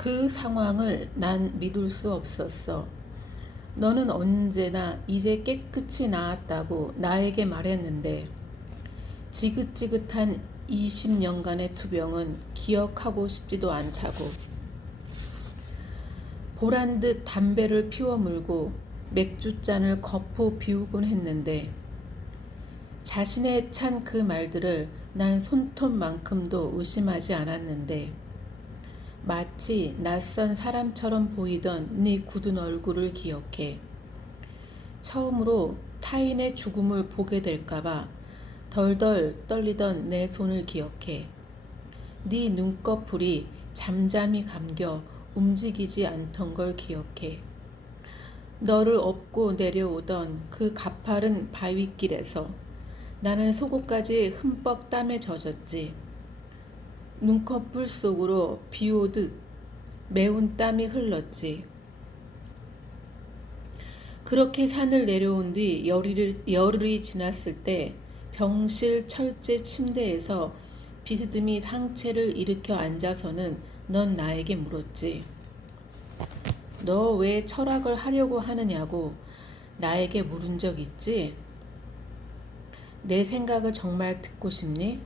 그 상황을 난 믿을 수 없었어. 너는 언제나 이제 깨끗이 나았다고 나에게 말했는데 지긋지긋한 20년간의 투병은 기억하고 싶지도 않다고. 보란듯 담배를 피워 물고 맥주잔을 거푸 비우곤 했는데 자신의 찬 그 말들을 난 손톱만큼도 의심하지 않았는데 마치 낯선 사람처럼 보이던 네 굳은 얼굴을 기억해. 처음으로 타인의 죽음을 보게 될까봐 덜덜 떨리던 내 손을 기억해. 네 눈꺼풀이 잠잠히 감겨 움직이지 않던 걸 기억해. 너를 업고 내려오던 그 가파른 바위길에서 나는 속옷까지 흠뻑 땀에 젖었지. 눈꺼풀 속으로 비 오듯 매운 땀이 흘렀지. 그렇게 산을 내려온 뒤 열흘이 지났을 때 병실 철제 침대에서 비스듬히 상체를 일으켜 앉아서는 넌 나에게 물었지. 너 왜 철학을 하려고 하느냐고 나에게 물은 적 있지? 내 생각을 정말 듣고 싶니?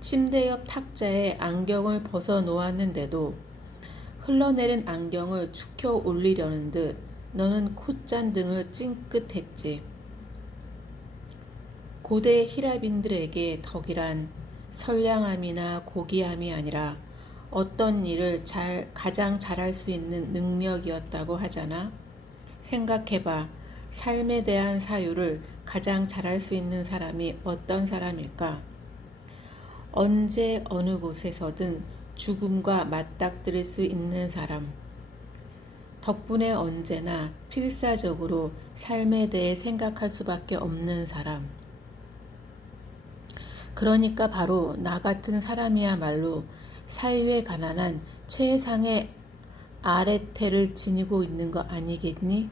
침대 옆 탁자에 안경을 벗어 놓았는데도 흘러내린 안경을 축혀 올리려는 듯 너는 콧잔등을 찡긋했지. 고대 히라빈들에게 덕이란 선량함이나 고귀함이 아니라 어떤 일을 가장 잘할 수 있는 능력이었다고 하잖아. 생각해봐. 삶에 대한 사유를 가장 잘할 수 있는 사람이 어떤 사람일까? 언제 어느 곳에서든 죽음과 맞닥뜨릴 수 있는 사람. 덕분에 언제나 필사적으로 삶에 대해 생각할 수밖에 없는 사람. 그러니까 바로 나 같은 사람이야말로 사유에 가난한 최상의 아래태를 지니고 있는 거 아니겠니?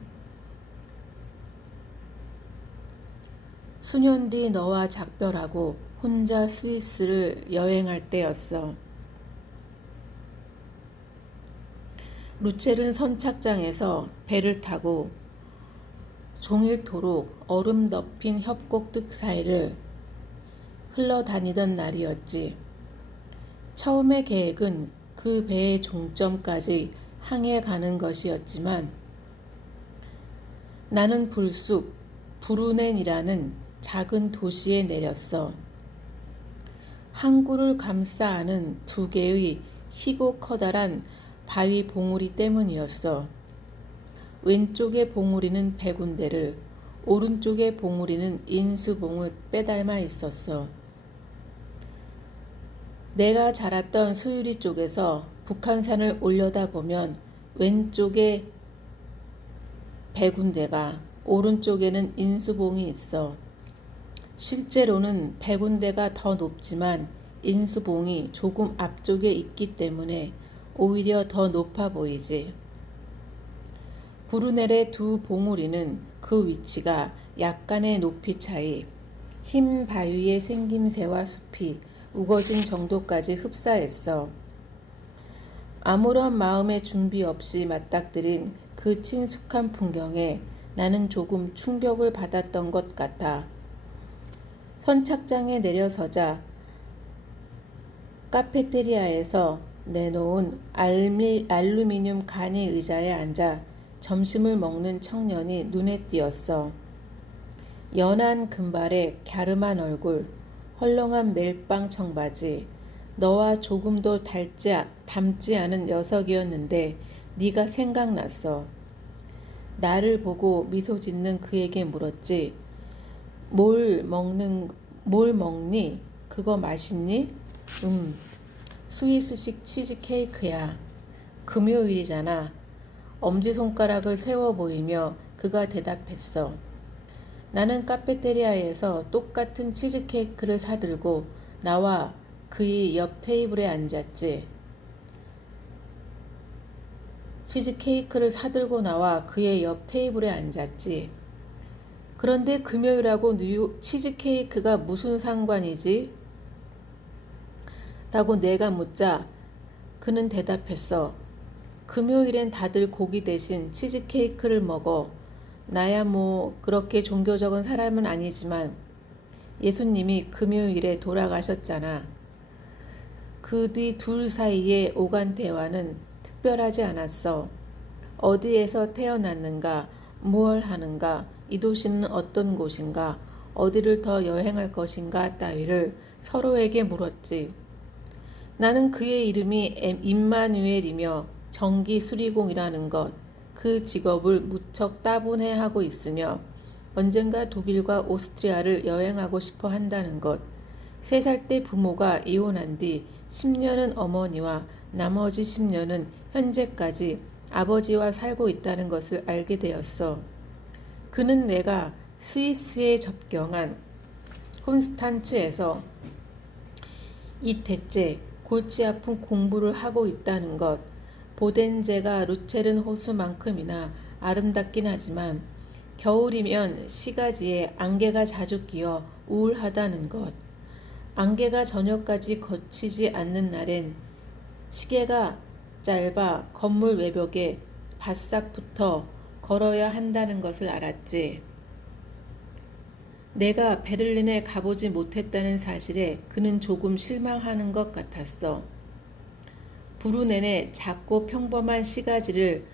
수년 뒤 너와 작별하고 혼자 스위스를 여행할 때였어. 루첼은 선착장에서 배를 타고 종일토록 얼음 덮인 협곡들 사이를 흘러다니던 날이었지. 처음의 계획은 그 배의 종점까지 항해 가는 것이었지만 나는 불쑥 브루넨이라는 작은 도시에 내렸어. 항구를 감싸 안은 두 개의 희고 커다란 바위 봉우리 때문이었어. 왼쪽의 봉우리는 백운대를, 오른쪽의 봉우리는 인수봉을 빼닮아 있었어. 내가 자랐던 수유리 쪽에서 북한산을 올려다보면 왼쪽에 백운대가, 오른쪽에는 인수봉이 있어. 실제로는 백운대가 더 높지만 인수봉이 조금 앞쪽에 있기 때문에 오히려 더 높아 보이지. 브루넬의 두 봉우리는 그 위치가 약간의 높이 차이, 흰 바위의 생김새와 숲이 우거진 정도까지 흡사했어. 아무런 마음의 준비 없이 맞닥뜨린 그 친숙한 풍경에 나는 조금 충격을 받았던 것 같아. 선착장에 내려서자 카페테리아에서 내놓은 알루미늄 간이 의자에 앉아 점심을 먹는 청년이 눈에 띄었어. 연한 금발에 갸름한 얼굴, 헐렁한 멜빵 청바지, 너와 조금도 닮지 않은 녀석이었는데 네가 생각났어. 나를 보고 미소 짓는 그에게 물었지. 뭘 먹니? 그거 맛있니? 스위스식 치즈케이크야. 금요일이잖아. 엄지손가락을 세워 보이며 그가 대답했어. 나는 카페테리아에서 똑같은 치즈케이크를 사들고 나와 그의 옆 테이블에 앉았지. 치즈케이크를 사들고 나와 그의 옆 테이블에 앉았지. 그런데 금요일하고 치즈케이크가 무슨 상관이지? 라고 내가 묻자 그는 대답했어. 금요일엔 다들 고기 대신 치즈케이크를 먹어. 나야 뭐 그렇게 종교적인 사람은 아니지만 예수님이 금요일에 돌아가셨잖아. 그 뒤 둘 사이에 오간 대화는 특별하지 않았어. 어디에서 태어났는가, 무얼 하는가, 이 도시는 어떤 곳인가, 어디를 더 여행할 것인가 따위를 서로에게 물었지. 나는 그의 이름이 임마누엘이며 정기 수리공이라는 것, 그 직업을 무척 따분해하고 있으며 언젠가 독일과 오스트리아를 여행하고 싶어 한다는 것, 3살 때 부모가 이혼한 뒤 10년은 어머니와 나머지 10년은 현재까지 아버지와 살고 있다는 것을 알게 되었어. 그는 내가 스위스에 접경한 콘스탄츠에서 이태째 골치 아픈 공부를 하고 있다는 것, 보덴제가 루체른 호수만큼이나 아름답긴 하지만 겨울이면 시가지에 안개가 자주 끼어 우울하다는 것, 안개가 저녁까지 거치지 않는 날엔 시계가 짧아 건물 외벽에 바싹 붙어 걸어야 한다는 것을 알았지. 내가 베를린에 가보지 못했다는 사실에 그는 조금 실망하는 것 같았어. 부르넨의 작고 평범한 시가지를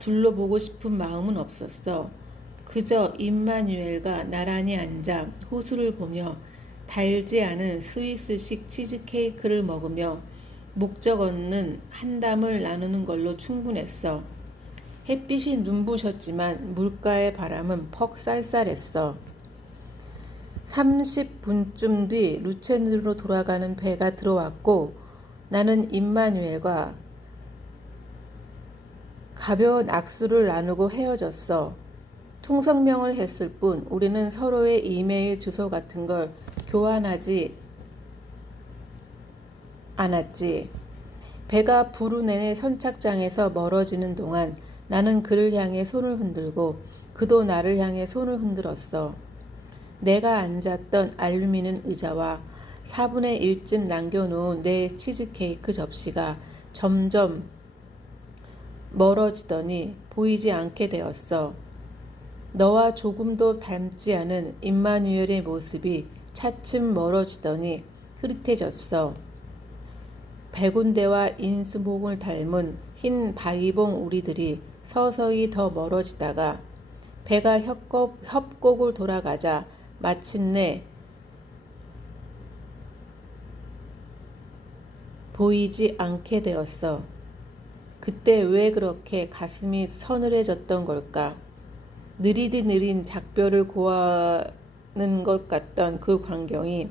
둘러보고 싶은 마음은 없었어. 그저 임마누엘과 나란히 앉아 호수를 보며 달지 않은 스위스식 치즈케이크를 먹으며 목적 없는 한담을 나누는 걸로 충분했어. 햇빛이 눈부셨지만 물가의 바람은 퍽 쌀쌀했어. 30분쯤 뒤 루첸으로 돌아가는 배가 들어왔고 나는 임마누엘과 가벼운 악수를 나누고 헤어졌어. 통성명을 했을 뿐 우리는 서로의 이메일 주소 같은 걸 교환하지 않았지. 배가 부르넨의 선착장에서 멀어지는 동안 나는 그를 향해 손을 흔들고 그도 나를 향해 손을 흔들었어. 내가 앉았던 알루미늄 의자와 4분의 1쯤 남겨놓은 내 치즈케이크 접시가 점점 멀어지더니 보이지 않게 되었어. 너와 조금도 닮지 않은 임마누엘의 모습이 차츰 멀어지더니 흐릿해졌어. 백운대와 인수봉을 닮은 흰 바위봉 우리들이 서서히 더 멀어지다가 배가 협곡을 돌아가자 마침내 보이지 않게 되었어. 그때 왜 그렇게 가슴이 서늘해졌던 걸까? 느리디 느린 작별을 고하는 것 같던 그 광경이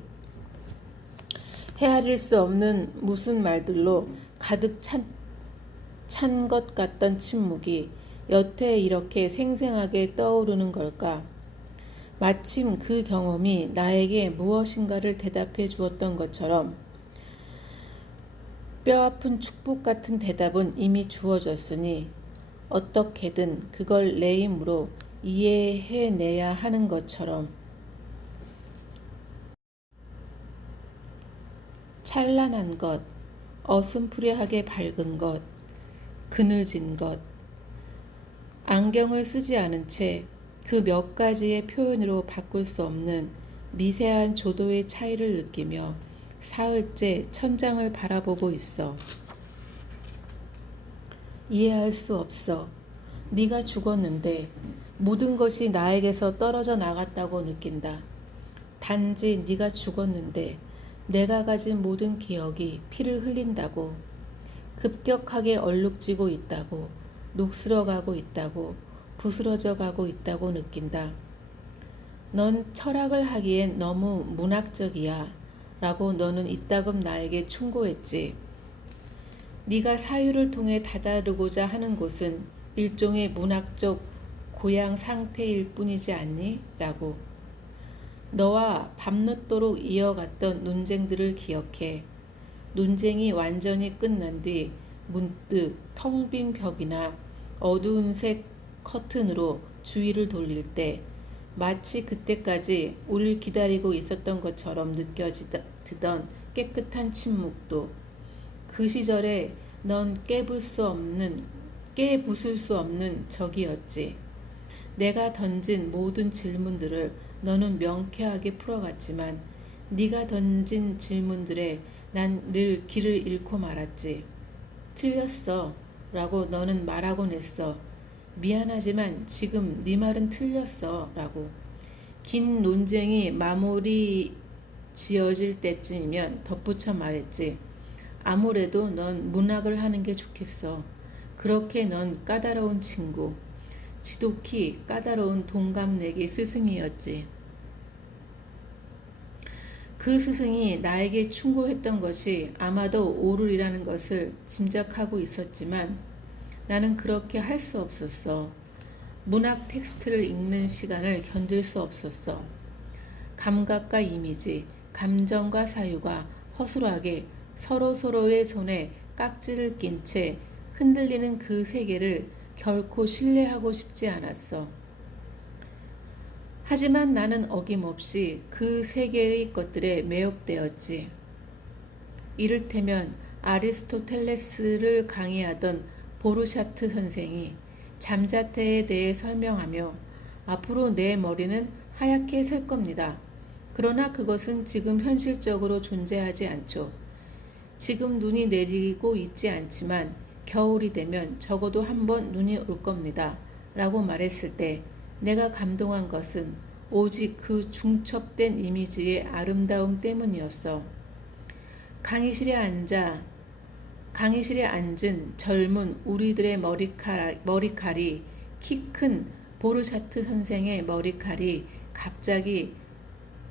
헤아릴 수 없는 무슨 말들로 가득 찬 것 같던 침묵이 여태 이렇게 생생하게 떠오르는 걸까? 마침 그 경험이 나에게 무엇인가를 대답해 주었던 것처럼 뼈아픈 축복 같은 대답은 이미 주어졌으니 어떻게든 그걸 내 힘으로 이해해내야 하는 것처럼 찬란한 것, 어슴푸레하게 밝은 것, 그늘진 것, 안경을 쓰지 않은 채 그 몇 가지의 표현으로 바꿀 수 없는 미세한 조도의 차이를 느끼며 사흘째 천장을 바라보고 있어. 이해할 수 없어. 네가 죽었는데 모든 것이 나에게서 떨어져 나갔다고 느낀다. 단지 네가 죽었는데 내가 가진 모든 기억이 피를 흘린다고, 급격하게 얼룩지고 있다고, 녹슬어가고 있다고, 부스러져 가고 있다고 느낀다. 넌 철학을 하기엔 너무 문학적이야 라고 너는 이따금 나에게 충고했지. 네가 사유를 통해 다다르고자 하는 곳은 일종의 문학적 고양 상태일 뿐이지 않니? 라고. 너와 밤늦도록 이어갔던 논쟁들을 기억해. 논쟁이 완전히 끝난 뒤 문득 텅 빈 벽이나 어두운 색 커튼으로 주위를 돌릴 때 마치 그때까지 우릴 기다리고 있었던 것처럼 느껴지던 깨끗한 침묵도 그 시절에 넌 깨부술 수 없는 적이었지. 내가 던진 모든 질문들을 너는 명쾌하게 풀어갔지만 네가 던진 질문들에 난 늘 길을 잃고 말았지. 틀렸어 라고 너는 말하곤 했어. 미안하지만 지금 네 말은 틀렸어 라고. 긴 논쟁이 마무리 지어질 때쯤이면 덧붙여 말했지. 아무래도 넌 문학을 하는 게 좋겠어. 그렇게 넌 까다로운 친구, 지독히 까다로운 동갑내기 스승이었지. 그 스승이 나에게 충고했던 것이 아마도 옳으리라는 것을 짐작하고 있었지만 나는 그렇게 할 수 없었어. 문학 텍스트를 읽는 시간을 견딜 수 없었어. 감각과 이미지, 감정과 사유가 허술하게 서로서로의 손에 깍지를 낀 채 흔들리는 그 세계를 결코 신뢰하고 싶지 않았어. 하지만 나는 어김없이 그 세계의 것들에 매혹되었지. 이를테면 아리스토텔레스를 강의하던 보르샤트 선생이 잠자태에 대해 설명하며 앞으로 내 머리는 하얗게 셀 겁니다. 그러나 그것은 지금 현실적으로 존재하지 않죠. 지금 눈이 내리고 있지 않지만 겨울이 되면 적어도 한 번 눈이 올 겁니다. 라고 말했을 때 내가 감동한 것은 오직 그 중첩된 이미지의 아름다움 때문이었어. 강의실에 앉은 젊은 우리들의 머리칼이 키 큰 보르샤트 선생의 머리칼이 갑자기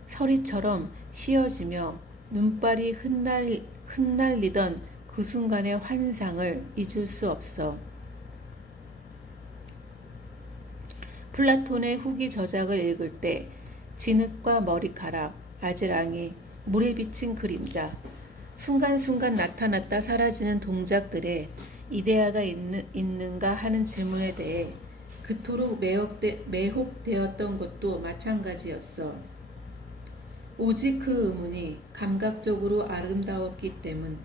서리처럼 휘어지며 눈발이 흩날리던 그 순간의 환상을 잊을 수 없어. 플라톤의 후기 저작을 읽을 때 진흙과 머리카락, 아지랑이, 물에 비친 그림자, 순간순간 나타났다 사라지는 동작들에 이데아가 있는가 하는 질문에 대해 그토록 매혹되었던 것도 마찬가지였어. 오직 그 의문이 감각적으로 아름다웠기 때문,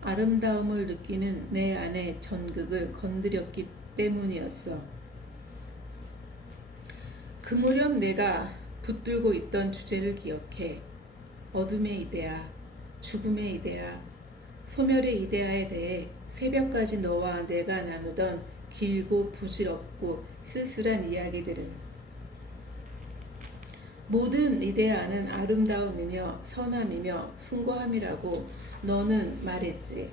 아름다움을 느끼는 내 안의 전극을 건드렸기 때문이었어. 그 무렵 내가 붙들고 있던 주제를 기억해. 어둠의 이데아, 죽음의 이데아, 소멸의 이데아에 대해 새벽까지 너와 내가 나누던 길고 부질없고 쓸쓸한 이야기들은 모든 이데아는 아름다움이며 선함이며 숭고함이라고 너는 말했지.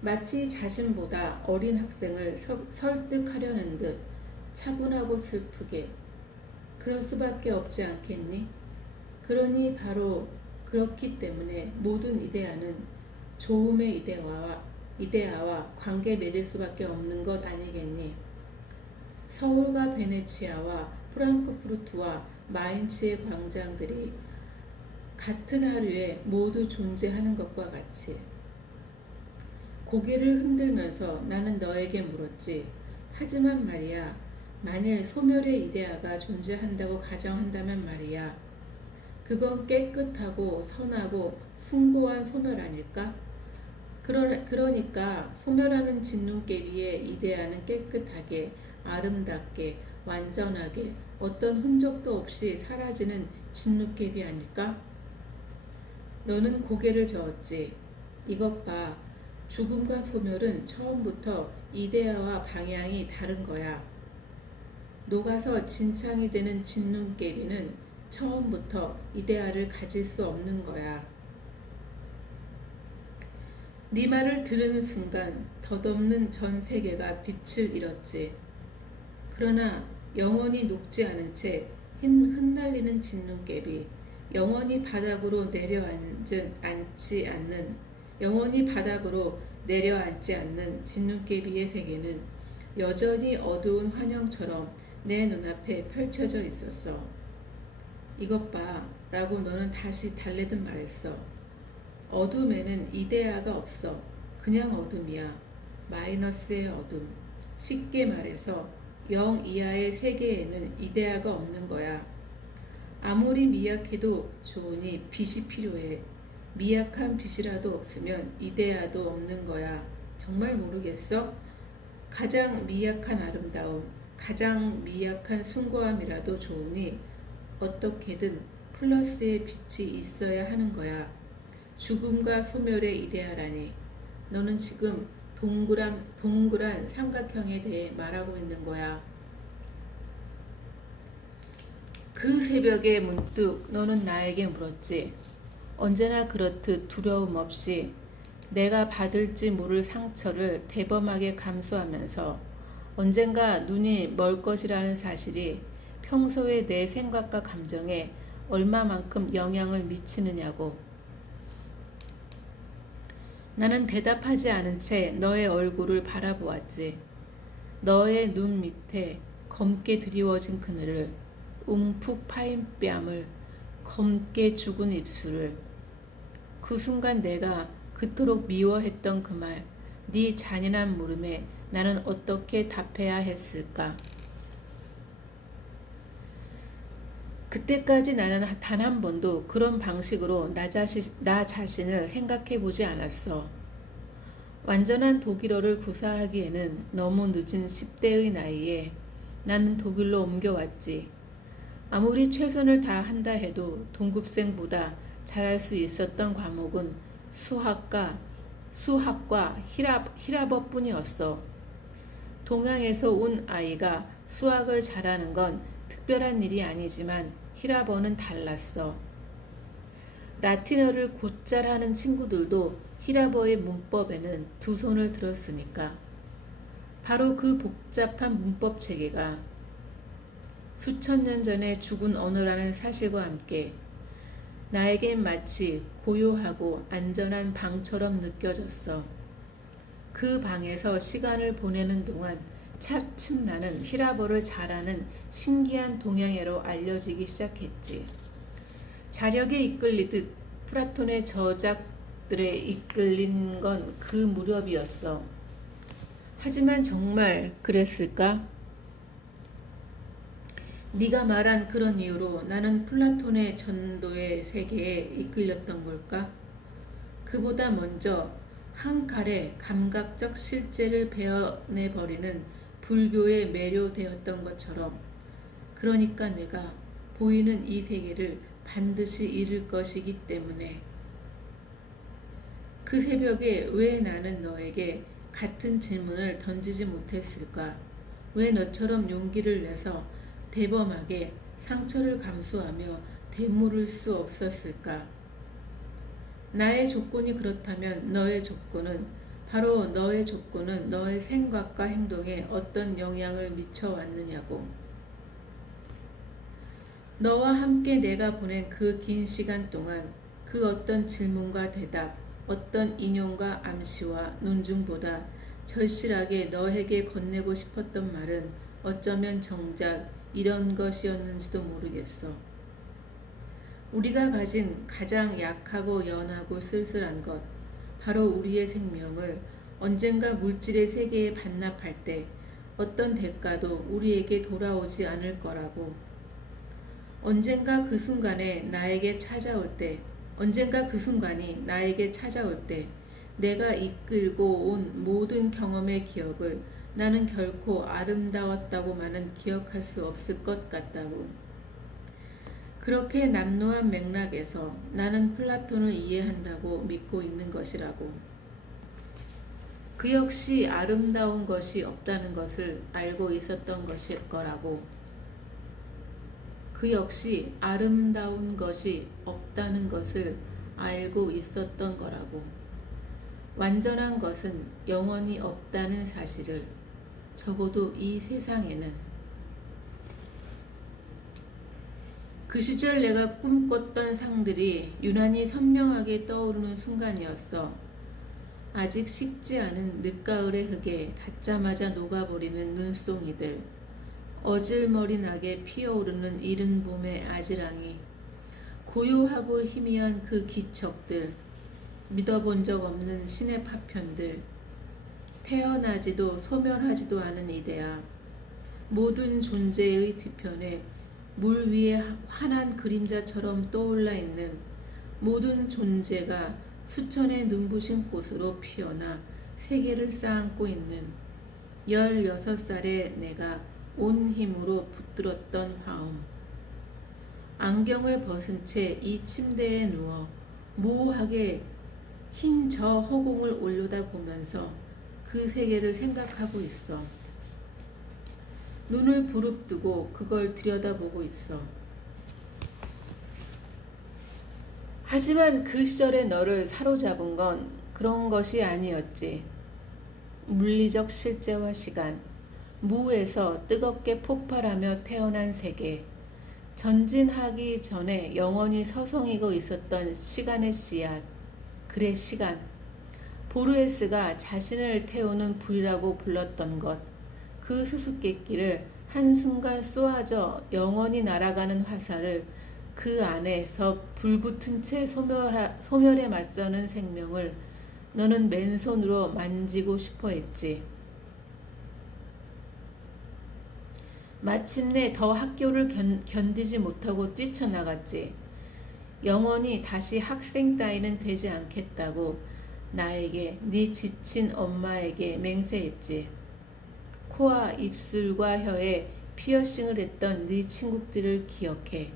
마치 자신보다 어린 학생을 설득하려는 듯 차분하고 슬프게. 그럴 수밖에 없지 않겠니? 그러니 바로 그렇기 때문에 모든 이데아는 좋음의 이데아와 관계 맺을 수밖에 없는 것 아니겠니? 서울과 베네치아와 프랑크푸르트와 마인츠의 광장들이 같은 하루에 모두 존재하는 것과 같이. 고개를 흔들면서 나는 너에게 물었지. 하지만 말이야, 만일 소멸의 이데아가 존재한다고 가정한다면 말이야, 그건 깨끗하고 선하고 숭고한 소멸 아닐까? 그러니까 소멸하는 진눈깨비의 이데아는 깨끗하게, 아름답게, 완전하게 어떤 흔적도 없이 사라지는 진눈깨비 아닐까? 너는 고개를 저었지. 이것 봐. 죽음과 소멸은 처음부터 이데아와 방향이 다른 거야. 녹아서 진창이 되는 진눈깨비는 처음부터 이데아를 가질 수 없는 거야. 네 말을 들으는 순간 덧없는 전 세계가 빛을 잃었지. 그러나 영원히 녹지 않은 채 흩날리는 진눈깨비, 영원히 바닥으로 내려앉지 않는 진눈깨비의 세계는 여전히 어두운 환영처럼 내 눈앞에 펼쳐져 있었어. 이것 봐 라고 너는 다시 달래듯 말했어. 어둠에는 이데아가 없어. 그냥 어둠이야. 마이너스의 어둠. 쉽게 말해서 0 이하의 세계에는 이데아가 없는 거야. 아무리 미약해도 좋으니 빛이 필요해. 미약한 빛이라도 없으면 이데아도 없는 거야. 정말 모르겠어? 가장 미약한 아름다움, 가장 미약한 숭고함이라도 좋으니 어떻게든 플러스의 빛이 있어야 하는 거야. 죽음과 소멸의 이데아라니. 너는 지금 동그란 삼각형에 대해 말하고 있는 거야. 그 새벽에 문득 너는 나에게 물었지. 언제나 그렇듯 두려움 없이 내가 받을지 모를 상처를 대범하게 감수하면서 언젠가 눈이 멀 것이라는 사실이 평소의 내 생각과 감정에 얼마만큼 영향을 미치느냐고. 나는 대답하지 않은 채 너의 얼굴을 바라보았지. 너의 눈 밑에 검게 드리워진 그늘을, 움푹 파인 뺨을, 검게 죽은 입술을. 그 순간 내가 그토록 미워했던 그 말, 네 잔인한 물음에 나는 어떻게 답해야 했을까? 그때까지 나는 단 한 번도 그런 방식으로 나 자신을 생각해 보지 않았어. 완전한 독일어를 구사하기에는 너무 늦은 10대의 나이에 나는 독일로 옮겨왔지. 아무리 최선을 다한다 해도 동급생보다 잘할 수 있었던 과목은 수학과 히라버뿐이었어. 동양에서 온 아이가 수학을 잘하는 건 특별한 일이 아니지만 히라버는 달랐어. 라틴어를 곧잘 하는 친구들도 히라버의 문법에는 두 손을 들었으니까. 바로 그 복잡한 문법 체계가 수천 년 전에 죽은 언어라는 사실과 함께 나에겐 마치 고요하고 안전한 방처럼 느껴졌어. 그 방에서 시간을 보내는 동안 차츰 나는 히라버를 잘하는 신기한 동양애로 알려지기 시작했지. 자력에 이끌리듯 플라톤의 저작들에 이끌린 건 그 무렵이었어. 하지만 정말 그랬을까? 네가 말한 그런 이유로 나는 플라톤의 전도의 세계에 이끌렸던 걸까? 그보다 먼저 한 칼에 감각적 실제를 베어내버리는 불교에 매료되었던 것처럼. 그러니까 내가 보이는 이 세계를 반드시 잃을 것이기 때문에. 그 새벽에 왜 나는 너에게 같은 질문을 던지지 못했을까? 왜 너처럼 용기를 내서 대범하게 상처를 감수하며 되물을 수 없었을까? 나의 조건이 그렇다면 바로 너의 조건은 너의 생각과 행동에 어떤 영향을 미쳐왔느냐고. 너와 함께 내가 보낸 그 긴 시간 동안 그 어떤 질문과 대답, 어떤 인용과 암시와 논증보다 절실하게 너에게 건네고 싶었던 말은 어쩌면 정작 이런 것이었는지도 모르겠어. 우리가 가진 가장 약하고 연하고 쓸쓸한 것, 바로 우리의 생명을 언젠가 물질의 세계에 반납할 때 어떤 대가도 우리에게 돌아오지 않을 거라고. 언젠가 그 순간이 나에게 찾아올 때 내가 이끌고 온 모든 경험의 기억을 나는 결코 아름다웠다고만은 기억할 수 없을 것 같다고. 그렇게 남루한 맥락에서 나는 플라톤을 이해한다고 믿고 있는 것이라고. 그 역시 아름다운 것이 없다는 것을 알고 있었던 것일 거라고. 그 역시 아름다운 것이 없다는 것을 알고 있었던 거라고. 완전한 것은 영원히 없다는 사실을, 적어도 이 세상에는. 그 시절 내가 꿈꿨던 상들이 유난히 선명하게 떠오르는 순간이었어. 아직 식지 않은 늦가을의 흙에 닿자마자 녹아버리는 눈송이들, 어질머리나게 피어오르는 이른 봄의 아지랑이, 고요하고 희미한 그 기척들, 믿어본 적 없는 신의 파편들, 태어나지도 소멸하지도 않은 이데아, 모든 존재의 뒤편에 물 위에 환한 그림자처럼 떠올라 있는 모든 존재가 수천의 눈부신 꽃으로 피어나 세계를 쌓고 있는 16살의 내가 온 힘으로 붙들었던 화음. 안경을 벗은 채 이 침대에 누워 모호하게 흰 저 허공을 올려다보면서 그 세계를 생각하고 있어. 눈을 부릅뜨고 그걸 들여다보고 있어. 하지만 그 시절의 너를 사로잡은 건 그런 것이 아니었지. 물리적 실제와 시간, 무에서 뜨겁게 폭발하며 태어난 세계, 전진하기 전에 영원히 서성이고 있었던 시간의 씨앗, 그래 시간, 보르헤스가 자신을 태우는 불이라고 불렀던 것, 그 수수께끼를 한순간 쏘아져 영원히 날아가는 화살을 그 안에서 불붙은 채 소멸에 맞서는 생명을 너는 맨손으로 만지고 싶어 했지. 마침내 더 학교를 견디지 못하고 뛰쳐나갔지. 영원히 다시 학생 따위는 되지 않겠다고 나에게 네 지친 엄마에게 맹세했지. 코와 입술과 혀에 피어싱을 했던 네 친구들을 기억해.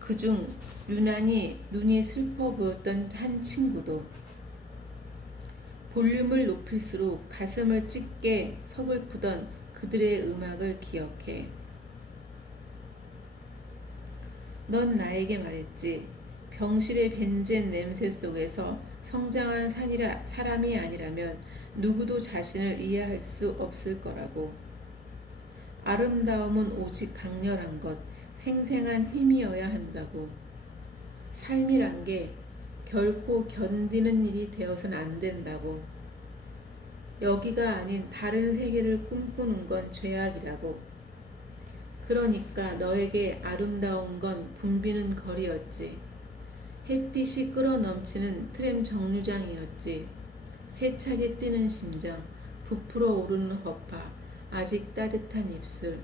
그중 유난히 눈이 슬퍼 보였던 한 친구도. 볼륨을 높일수록 가슴을 찢게 서글프던 그들의 음악을 기억해. 넌 나에게 말했지. 병실의 벤젠 냄새 속에서 성장한 사람이 아니라면 누구도 자신을 이해할 수 없을 거라고. 아름다움은 오직 강렬한 것, 생생한 힘이어야 한다고. 삶이란 게 결코 견디는 일이 되어서는 안 된다고. 여기가 아닌 다른 세계를 꿈꾸는 건 죄악이라고. 그러니까 너에게 아름다운 건 붐비는 거리였지. 햇빛이 끌어넘치는 트램 정류장이었지. 세차게 뛰는 심장, 부풀어 오르는 허파, 아직 따뜻한 입술.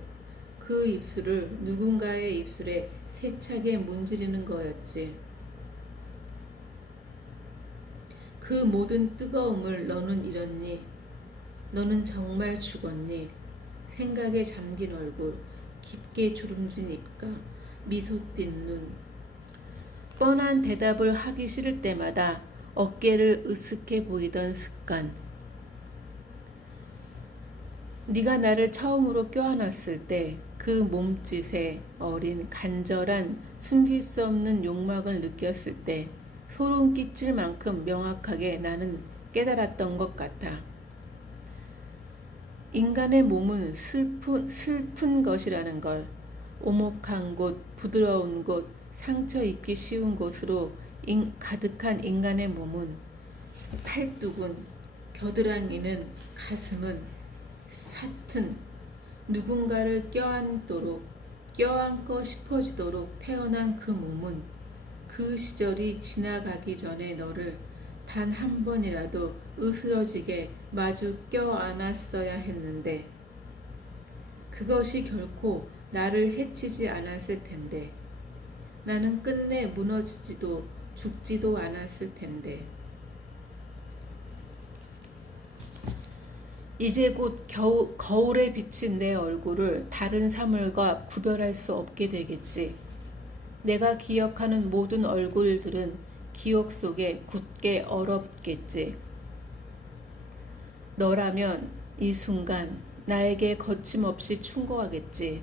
그 입술을 누군가의 입술에 세차게 문지르는 거였지. 그 모든 뜨거움을 너는 잃었니? 너는 정말 죽었니? 생각에 잠긴 얼굴, 깊게 주름진 입가, 미소 띤 눈. 뻔한 대답을 하기 싫을 때마다 어깨를 으쓱해 보이던 습관. 네가 나를 처음으로 껴안았을 때 그 몸짓에 어린 간절한 숨길 수 없는 욕망을 느꼈을 때 소름 끼칠 만큼 명확하게 나는 깨달았던 것 같아. 인간의 몸은 슬픈 것이라는 걸. 오목한 곳, 부드러운 곳, 상처 입기 쉬운 곳으로 가득한 인간의 몸은 팔뚝은, 겨드랑이는, 가슴은, 사튼, 누군가를 껴안고 싶어지도록 태어난 그 몸은 그 시절이 지나가기 전에 너를 단 한 번이라도 으스러지게 마주 껴안았어야 했는데 그것이 결코 나를 해치지 않았을 텐데 나는 끝내 무너지지도 죽지도 않았을 텐데 이제 곧 거울에 비친 내 얼굴을 다른 사물과 구별할 수 없게 되겠지. 내가 기억하는 모든 얼굴들은 기억 속에 굳게 얼었겠지. 너라면 이 순간 나에게 거침없이 충고하겠지.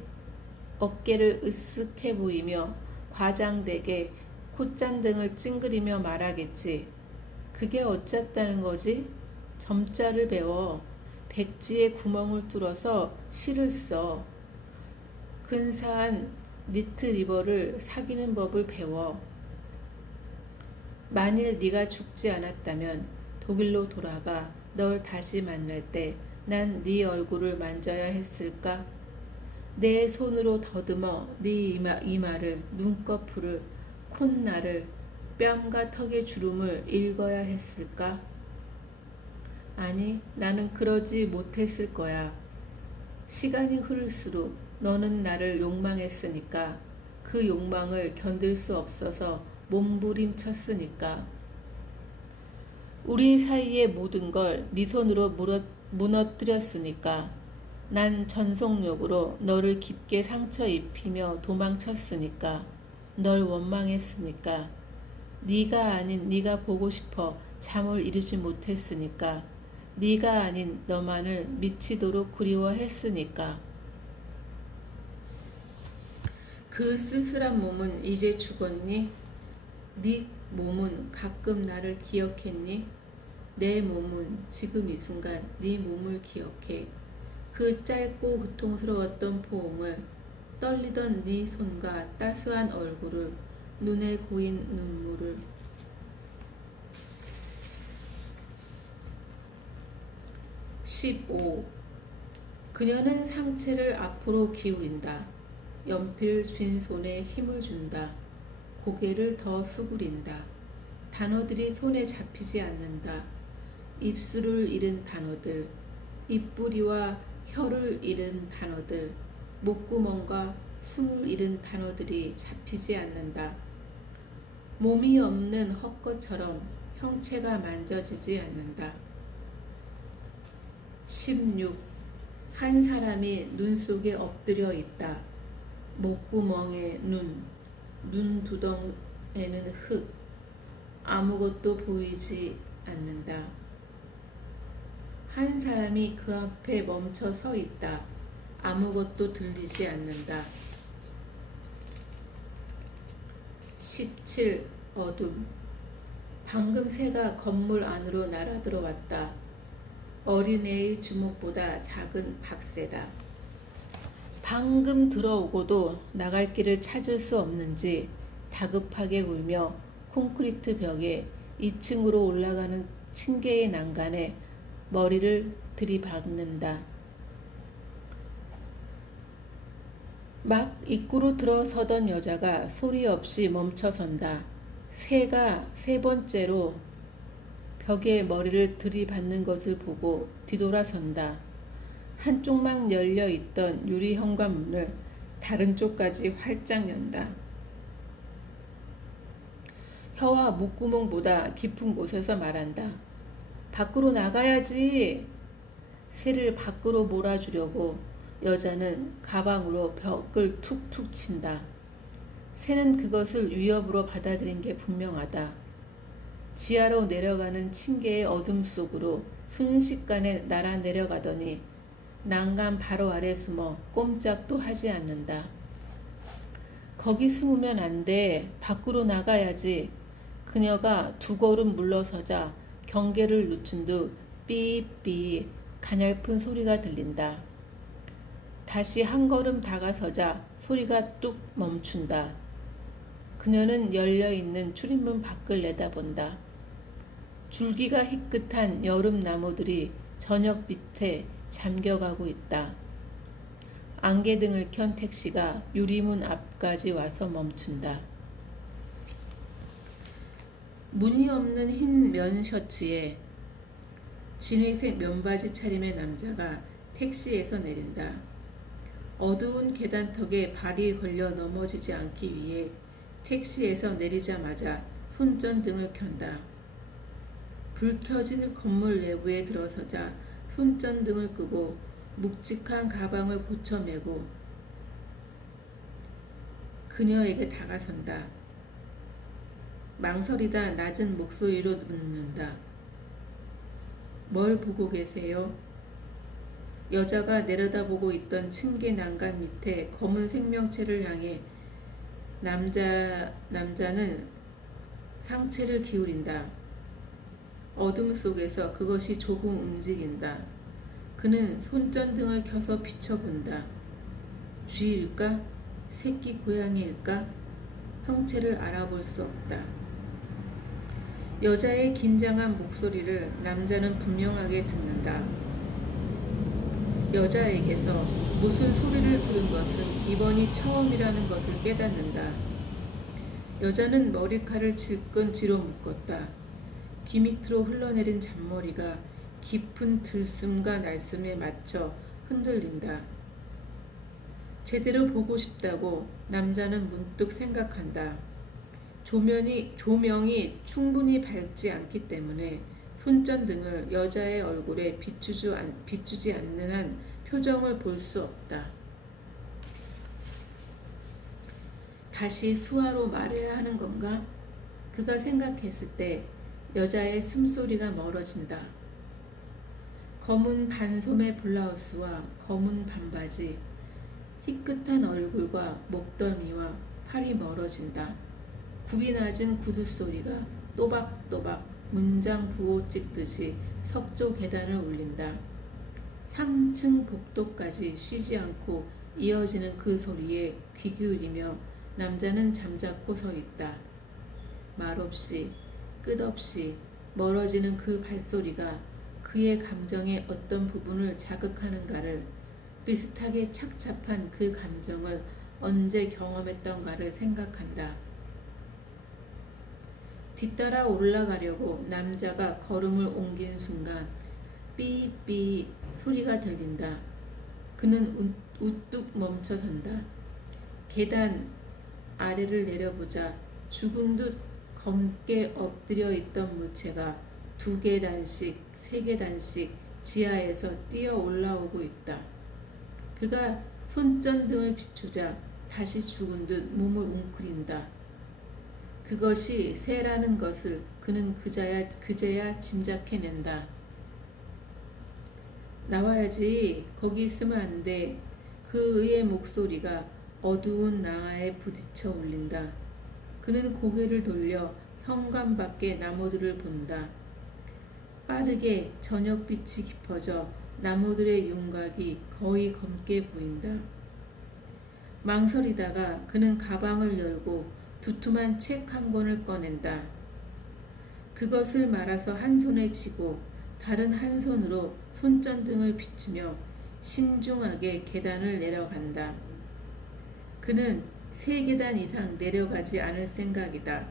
어깨를 으쓱해 보이며 과장되게 콧잔등을 찡그리며 말하겠지. 그게 어쨌다는 거지? 점자를 배워. 백지에 구멍을 뚫어서 시를 써. 근사한 리트리버를 사귀는 법을 배워. 만일 네가 죽지 않았다면 독일로 돌아가 널 다시 만날 때 난 네 얼굴을 만져야 했을까? 내 손으로 더듬어 네 이마를, 눈꺼풀을, 콧날을, 뺨과 턱의 주름을 읽어야 했을까? 아니, 나는 그러지 못했을 거야. 시간이 흐를수록 너는 나를 욕망했으니까, 그 욕망을 견딜 수 없어서 몸부림쳤으니까, 우리 사이의 모든 걸 네 손으로 무너뜨렸으니까, 난 전속력으로 너를 깊게 상처 입히며 도망쳤으니까, 널 원망했으니까, 네가 아닌 네가 보고 싶어 잠을 이루지 못했으니까, 네가 아닌 너만을 미치도록 그리워했으니까. 그 쓸쓸한 몸은 이제 죽었니? 네 몸은 가끔 나를 기억했니? 내 몸은 지금 이 순간 네 몸을 기억해. 그 짧고 고통스러웠던 포옹을, 떨리던 네 손과 따스한 얼굴을, 눈에 고인 눈물을. 15. 그녀는 상체를 앞으로 기울인다. 연필 쥔 손에 힘을 준다. 고개를 더 수그린다. 단어들이 손에 잡히지 않는다. 입술을 잃은 단어들, 입뿌리와 혀를 잃은 단어들, 목구멍과 숨을 잃은 단어들이 잡히지 않는다. 몸이 없는 헛것처럼 형체가 만져지지 않는다. 16. 한 사람이 눈 속에 엎드려 있다. 목구멍에 눈두덩에는 흙, 아무것도 보이지 않는다. 한 사람이 그 앞에 멈춰 서 있다. 아무것도 들리지 않는다. 17. 어둠. 방금 새가 건물 안으로 날아들어왔다. 어린애의 주먹보다 작은 박새다. 방금 들어오고도 나갈 길을 찾을 수 없는지 다급하게 울며 콘크리트 벽에 2층으로 올라가는 층계의 난간에 머리를 들이박는다. 막 입구로 들어서던 여자가 소리 없이 멈춰선다. 새가 세 번째로 벽에 머리를 들이받는 것을 보고 뒤돌아선다. 한쪽만 열려 있던 유리 현관문을 다른 쪽까지 활짝 연다. 혀와 목구멍보다 깊은 곳에서 말한다. 밖으로 나가야지. 새를 밖으로 몰아주려고 여자는 가방으로 벽을 툭툭 친다. 새는 그것을 위협으로 받아들인 게 분명하다. 지하로 내려가는 층계의 어둠 속으로 순식간에 날아 내려가더니 난간 바로 아래 숨어 꼼짝도 하지 않는다. 거기 숨으면 안 돼. 밖으로 나가야지. 그녀가 두 걸음 물러서자 경계를 늦춘 듯 삐삐 가냘픈 소리가 들린다. 다시 한 걸음 다가서자 소리가 뚝 멈춘다. 그녀는 열려있는 출입문 밖을 내다본다. 줄기가 희끗한 여름 나무들이 저녁 밑에 잠겨가고 있다. 안개등을 켠 택시가 유리문 앞까지 와서 멈춘다. 무늬 없는 흰 면 셔츠에 진회색 면바지 차림의 남자가 택시에서 내린다. 어두운 계단턱에 발이 걸려 넘어지지 않기 위해 택시에서 내리자마자 손전등을 켠다. 불 켜진 건물 내부에 들어서자 손전등을 끄고 묵직한 가방을 고쳐매고 그녀에게 다가선다. 망설이다 낮은 목소리로 묻는다. 뭘 보고 계세요? 여자가 내려다보고 있던 층계 난간 밑에 검은 생명체를 향해 남자는 상체를 기울인다. 어둠 속에서 그것이 조금 움직인다. 그는 손전등을 켜서 비춰본다. 쥐일까? 새끼 고양이일까? 형체를 알아볼 수 없다. 여자의 긴장한 목소리를 남자는 분명하게 듣는다. 여자에게서 무슨 소리를 들은 것은 이번이 처음이라는 것을 깨닫는다. 여자는 머리칼을 질끈 뒤로 묶었다. 귀 밑으로 흘러내린 잔머리가 깊은 들숨과 날숨에 맞춰 흔들린다. 제대로 보고 싶다고 남자는 문득 생각한다. 조명이 충분히 밝지 않기 때문에 손전등을 여자의 얼굴에 비추지 않는 한 표정을 볼 수 없다. 다시 수화로 말해야 하는 건가? 그가 생각했을 때 여자의 숨소리가 멀어진다. 검은 반소매 블라우스와 검은 반바지, 희끗한 얼굴과 목덜미와 팔이 멀어진다. 굽이 낮은 구두 소리가 또박또박 문장 부호 찍듯이 석조 계단을 울린다. 3층 복도까지 쉬지 않고 이어지는 그 소리에 귀 기울이며 남자는 잠자코 서 있다. 말없이 끝없이 멀어지는 그 발소리가 그의 감정의 어떤 부분을 자극하는가를, 비슷하게 착잡한 그 감정을 언제 경험했던가를 생각한다. 뒤따라 올라가려고 남자가 걸음을 옮긴 순간 삐삐 소리가 들린다. 그는 우뚝 멈춰선다. 계단 아래를 내려보자 죽은 듯 검게 엎드려 있던 물체가 2계단씩 3계단씩 지하에서 뛰어 올라오고 있다. 그가 손전등을 비추자 다시 죽은 듯 몸을 웅크린다. 그것이 새라는 것을 그는 그제야 짐작해낸다. 나와야지. 거기 있으면 안 돼. 그의 목소리가 어두운 낭하에 부딪혀 울린다. 그는 고개를 돌려 현관 밖의 나무들을 본다. 빠르게 저녁빛이 깊어져 나무들의 윤곽이 거의 검게 보인다. 망설이다가 그는 가방을 열고 두툼한 책 한 권을 꺼낸다. 그것을 말아서 한 손에 쥐고 다른 한 손으로 손전등을 비추며 신중하게 계단을 내려간다. 그는 3계단 이상 내려가지 않을 생각이다.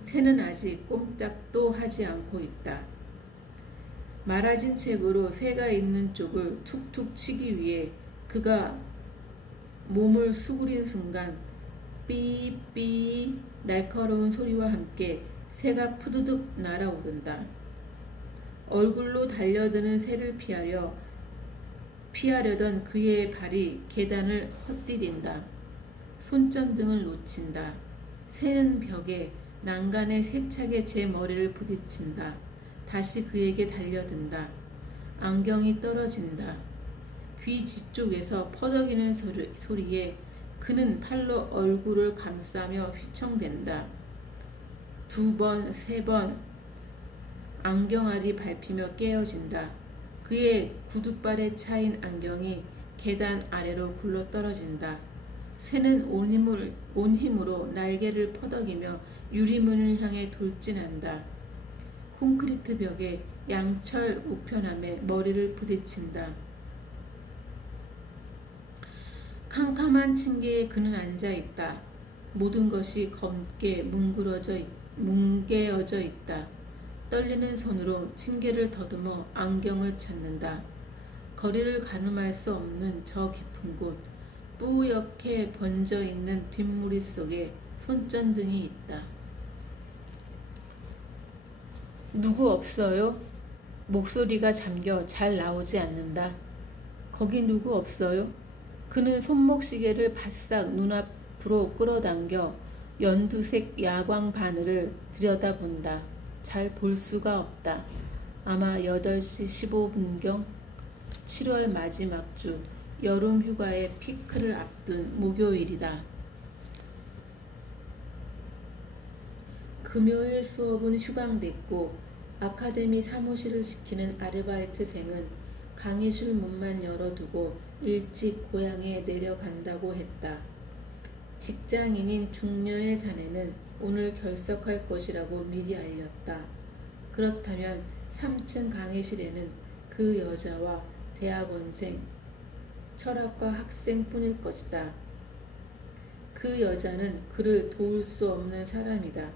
새는 아직 꼼짝도 하지 않고 있다. 말아진 책으로 새가 있는 쪽을 툭툭 치기 위해 그가 몸을 수그린 순간 삐삐 날카로운 소리와 함께 새가 푸드득 날아오른다. 얼굴로 달려드는 새를 피하려던 그의 발이 계단을 헛디딘다. 손전등을 놓친다. 새는 벽에 난간에 세차게 제 머리를 부딪힌다. 다시 그에게 달려든다. 안경이 떨어진다. 귀 뒤쪽에서 퍼덕이는 소리에 그는 팔로 얼굴을 감싸며 휘청댄다. 2번, 3번 안경알이 밟히며 깨어진다. 그의 구두발에 차인 안경이 계단 아래로 굴러떨어진다. 새는 온 힘으로 날개를 퍼덕이며 유리문을 향해 돌진한다. 콘크리트 벽에 양철 우편함에 머리를 부딪힌다. 캄캄한 층계에 그는 앉아있다. 모든 것이 검게 뭉개어져 있다. 떨리는 손으로 층계를 더듬어 안경을 찾는다. 거리를 가늠할 수 없는 저 깊은 곳, 뿌옇게 번져있는 빗무리 속에 손전등이 있다. 누구 없어요? 목소리가 잠겨 잘 나오지 않는다. 거기 누구 없어요? 그는 손목시계를 바싹 눈앞으로 끌어당겨 연두색 야광 바늘을 들여다본다. 잘 볼 수가 없다. 아마 8시 15분경 7월 마지막 주 여름 휴가의 피크를 앞둔 목요일이다. 금요일 수업은 휴강됐고 아카데미 사무실을 지키는 아르바이트생은 강의실 문만 열어두고 일찍 고향에 내려간다고 했다. 직장인인 중년의 사내는 오늘 결석할 것이라고 미리 알렸다. 그렇다면 3층 강의실에는 그 여자와 대학원생, 철학과 학생뿐일 것이다. 그 여자는 그를 도울 수 없는 사람이다.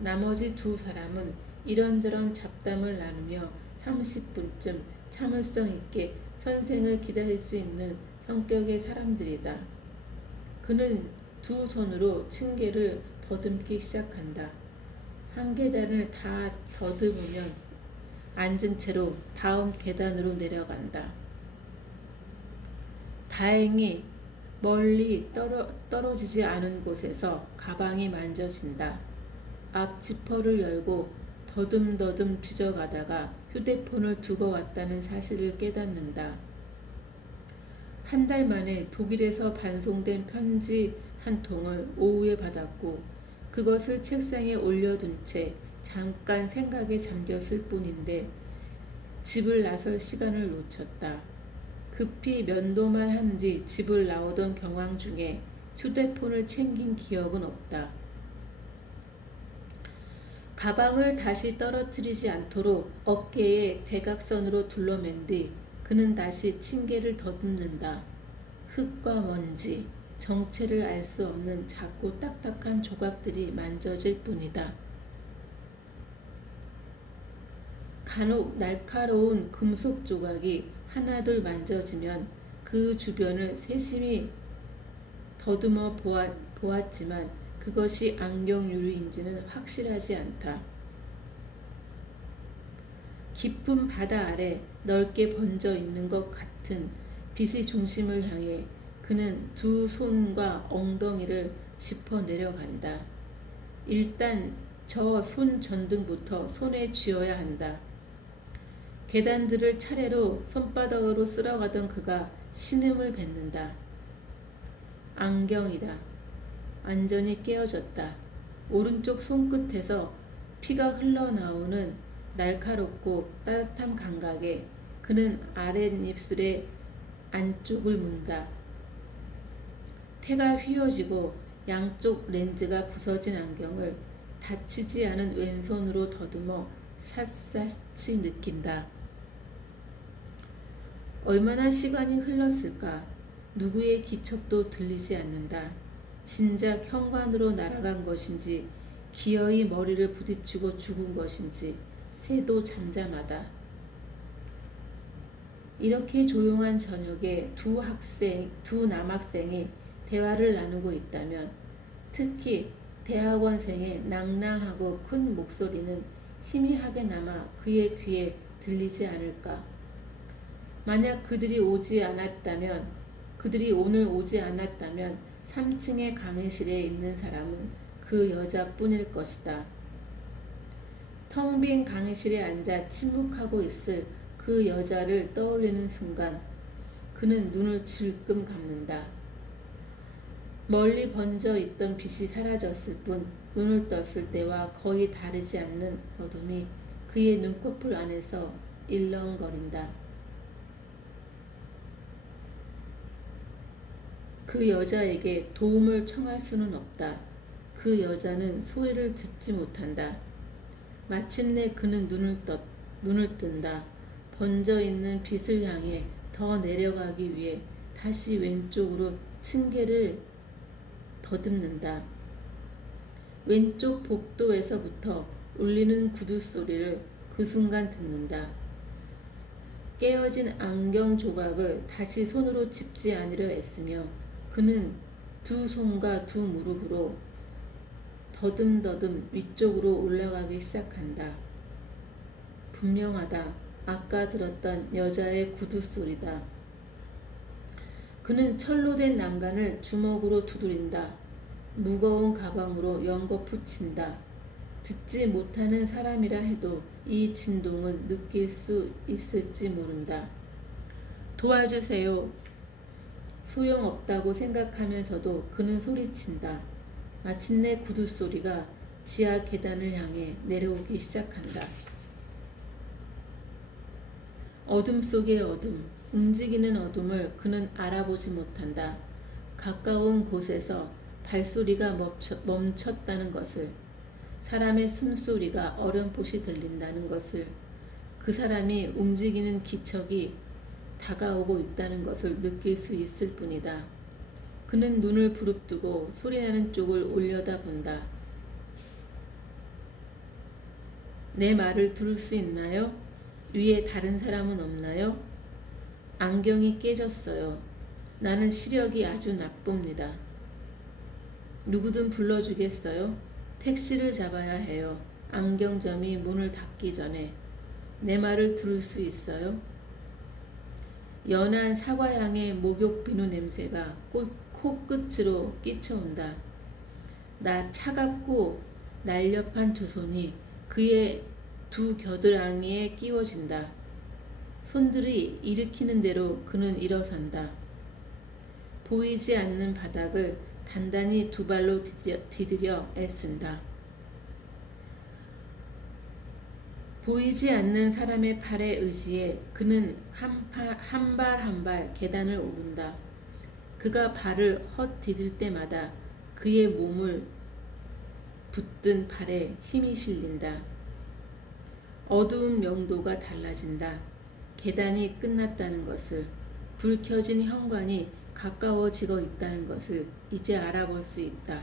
나머지 2사람은 이런저런 잡담을 나누며 30분쯤 참을성 있게 선생을 기다릴 수 있는 성격의 사람들이다. 그는 두 손으로 층계를 더듬기 시작한다. 한 계단을 다 더듬으면 앉은 채로 다음 계단으로 내려간다. 다행히 멀리 떨어지지 않은 곳에서 가방이 만져진다. 앞 지퍼를 열고 더듬더듬 뒤져가다가 휴대폰을 두고 왔다는 사실을 깨닫는다. 한 달 만에 독일에서 반송된 편지 한 통을 오후에 받았고 그것을 책상에 올려둔 채 잠깐 생각에 잠겼을 뿐인데 집을 나설 시간을 놓쳤다. 급히 면도만 한 뒤 집을 나오던 경황 중에 휴대폰을 챙긴 기억은 없다. 가방을 다시 떨어뜨리지 않도록 어깨에 대각선으로 둘러맨 뒤 그는 다시 층계를 더듬는다. 흙과 먼지, 정체를 알 수 없는 작고 딱딱한 조각들이 만져질 뿐이다. 간혹 날카로운 금속 조각이 하나둘 만져지면 그 주변을 세심히 더듬어 보았지만 그것이 안경 유리인지는 확실하지 않다. 깊은 바다 아래 넓게 번져 있는 것 같은 빛의 중심을 향해 그는 두 손과 엉덩이를 짚어 내려간다. 일단 저 손 전등부터 손에 쥐어야 한다. 계단들을 차례로 손바닥으로 쓸어가던 그가 신음을 뱉는다. 안경이다. 완전히 깨어졌다. 오른쪽 손끝에서 피가 흘러나오는 날카롭고 따뜻한 감각에 그는 아랫입술의 안쪽을 문다. 태가 휘어지고 양쪽 렌즈가 부서진 안경을 다치지 않은 왼손으로 더듬어 샅샅이 느낀다. 얼마나 시간이 흘렀을까? 누구의 기척도 들리지 않는다. 진작 현관으로 날아간 것인지 기어이 머리를 부딪히고 죽은 것인지 새도 잠잠하다. 이렇게 조용한 저녁에 두 남학생이 대화를 나누고 있다면 특히 대학원생의 낭낭하고 큰 목소리는 희미하게나마 그의 귀에 들리지 않을까. 만약 그들이 오늘 오지 않았다면 3층의 강의실에 있는 사람은 그 여자뿐일 것이다. 텅 빈 강의실에 앉아 침묵하고 있을 그 여자를 떠올리는 순간 그는 눈을 질끔 감는다. 멀리 번져 있던 빛이 사라졌을 뿐 눈을 떴을 때와 거의 다르지 않는 어둠이 그의 눈꺼풀 안에서 일렁거린다. 그 여자에게 도움을 청할 수는 없다. 그 여자는 소리를 듣지 못한다. 마침내 그는 눈을 뜬다. 번져 있는 빛을 향해 더 내려가기 위해 다시 왼쪽으로 층계를 더듬는다. 왼쪽 복도에서부터 울리는 구두 소리를 그 순간 듣는다. 깨어진 안경 조각을 다시 손으로 짚지 않으려 애쓰며 그는 두 손과 두 무릎으로 더듬더듬 위쪽으로 올라가기 시작한다. 분명하다. 아까 들었던 여자의 구두 소리다. 그는 철로 된 난간을 주먹으로 두드린다. 무거운 가방으로 연거푸 친다. 듣지 못하는 사람이라 해도 이 진동은 느낄 수 있을지 모른다. 도와주세요. 소용없다고 생각하면서도 그는 소리친다. 마침내 구두 소리가 지하 계단을 향해 내려오기 시작한다. 어둠 속의 어둠, 움직이는 어둠을 그는 알아보지 못한다. 가까운 곳에서 발소리가 멈췄다는 것을, 사람의 숨소리가 어렴풋이 들린다는 것을, 그 사람이 움직이는 기척이 다가오고 있다는 것을 느낄 수 있을 뿐이다. 그는 눈을 부릅뜨고 소리나는 쪽을 올려다본다. 내 말을 들을 수 있나요? 위에 다른 사람은 없나요? 안경이 깨졌어요. 나는 시력이 아주 나쁩니다. 누구든 불러주겠어요? 택시를 잡아야 해요. 안경점이 문을 닫기 전에. 내 말을 들을 수 있어요? 연한 사과향의 목욕 비누 냄새가 코끝으로 끼쳐온다. 나 차갑고 날렵한 두 손이 그의 두 겨드랑이에 끼워진다. 손들이 일으키는 대로 그는 일어선다. 보이지 않는 바닥을 단단히 두 발로 디디려 애쓴다. 보이지 않는 사람의 팔에 의지해 그는 한 발 한 발 계단을 오른다. 그가 발을 헛 디딜 때마다 그의 몸을 붙든 발에 힘이 실린다. 어두운 명도가 달라진다. 계단이 끝났다는 것을, 불 켜진 현관이 가까워지고 있다는 것을 이제 알아볼 수 있다.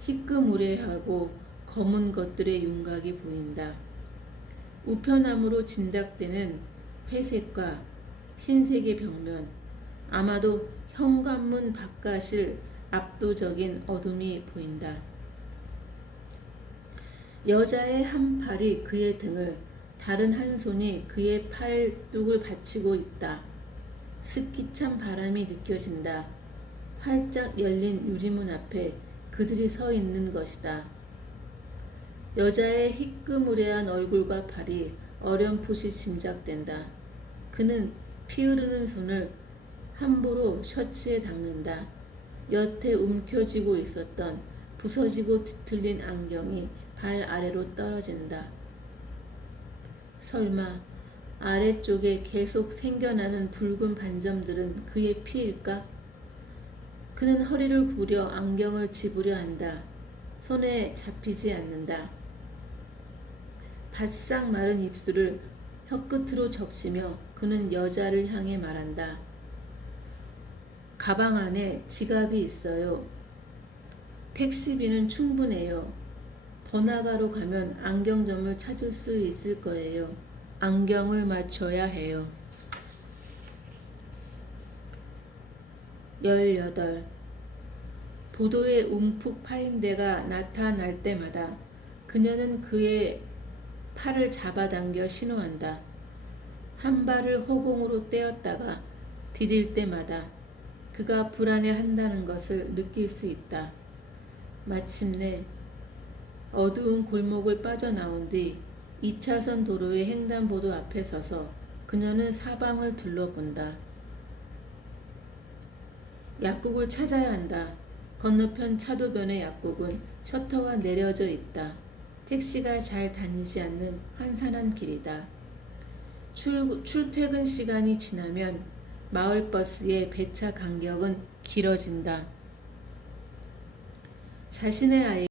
희끄무레하고 검은 것들의 윤곽이 보인다. 우편함으로 진닥대는 회색과 흰색의 벽면, 아마도 현관문 바깥일 압도적인 어둠이 보인다. 여자의 한 팔이 그의 등을, 다른 한 손이 그의 팔뚝을 받치고 있다. 습기찬 바람이 느껴진다. 활짝 열린 유리문 앞에 그들이 서 있는 것이다. 여자의 희끄무레한 얼굴과 팔이 어렴풋이 짐작된다. 그는 피 흐르는 손을 함부로 셔츠에 닦는다. 여태 움켜쥐고 있었던 부서지고 뒤틀린 안경이 발 아래로 떨어진다. 설마 아래쪽에 계속 생겨나는 붉은 반점들은 그의 피일까? 그는 허리를 구부려 안경을 집으려 한다. 손에 잡히지 않는다. 바싹 마른 입술을 혀끝으로 적시며 그는 여자를 향해 말한다. 가방 안에 지갑이 있어요. 택시비는 충분해요. 번화가로 가면 안경점을 찾을 수 있을 거예요. 안경을 맞춰야 해요. 18. 보도에 움푹 파인 데가 나타날 때마다 그녀는 그의 팔을 잡아당겨 신호한다. 한 발을 허공으로 떼었다가 디딜 때마다 그가 불안해한다는 것을 느낄 수 있다. 마침내 어두운 골목을 빠져나온 뒤 2차선 도로의 횡단보도 앞에 서서 그녀는 사방을 둘러본다. 약국을 찾아야 한다. 건너편 차도변의 약국은 셔터가 내려져 있다. 택시가 잘 다니지 않는 한산한 길이다. 출퇴근 시간이 지나면 마을버스의 배차 간격은 길어진다. 자신의 아이